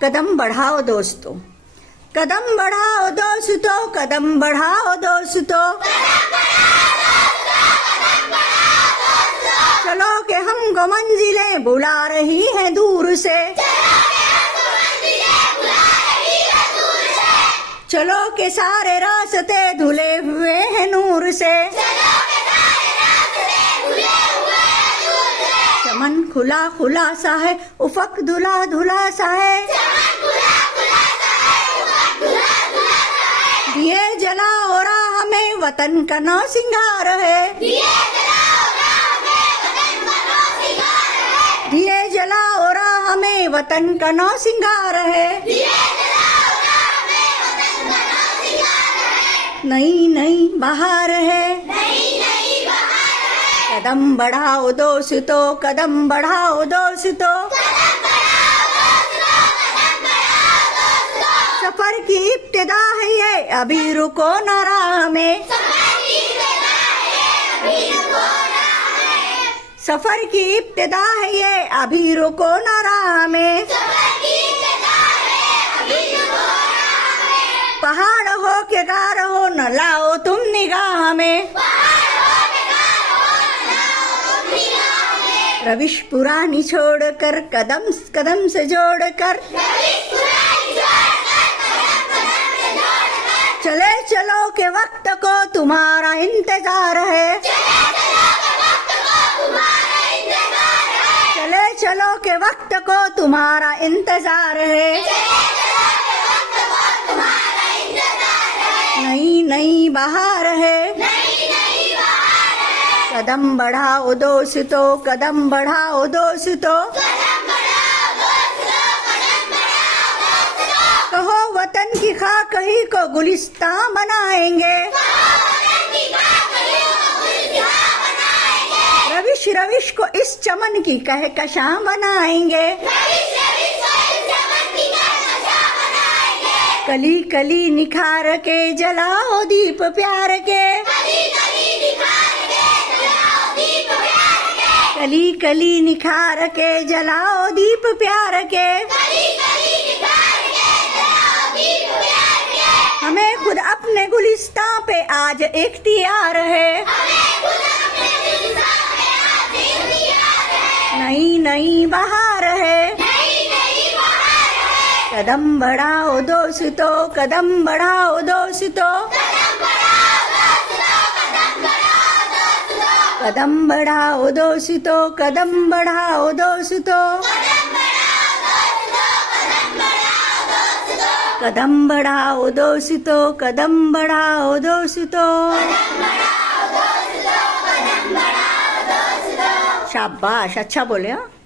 कदम बढ़ाओ दोस्तों, कदम बढ़ाओ दोस्तों, कदम बढ़ाओ दोस्तों। चलो के हमको मंजिलें बुला रही हैं दूर से, चलो के सारे रास्ते धुले हुए हैं नूर से। चमन खुला खुला सा है, उफक धुला धुला सा है, दिए जलाओ राह में वतन का नौ सिंगार है, दिए जलाओ राह में वतन का नौ सिंगार है। नई नई बहार है, कदम बढ़ाओ दोस्तों, कदम बढ़ाओ दोस्तों। सफर की इब्तिदा है ये, अभी रुको न राह में, सफर की इब्तिदा है ये, अभी रुको न राह में। पहाड़ हो के गार हो न लाओ तुम निगाह में, रविश पुरानी छोड़कर कदम कदम से जोड़कर, चले चलो के वक्त को तुम्हारा इंतजार है, चले चलो के वक्त को तुम्हारा इंतजार है। नई नई बहार है, कदम बढ़ाओ दोस्तों, कदम बढ़ाओ दोस्तों। कहो वतन की खाक ही को गुलिस्तान बनाएंगे, रविश रविश को इस चमन की कहकशां बनाएंगे, कली कली निखार के जलाओ दीप प्यार के, कली कली निखार के जलाओ दीप प्यार के। हमें खुद अपने गुलिस्तान पे आज इख्तियार है, नई नई बहार है, कदम बढ़ाओ दोस्तों, कदम बढ़ाओ दोस्तों। कदम बढ़ाओ दोस्तों, कदम बढ़ाओ दोस्तों। कदम बढ़ाओ दोस्तों, कदम बढ़ाओ दोस्तों। शाबाश, अच्छा बोले। हाँ।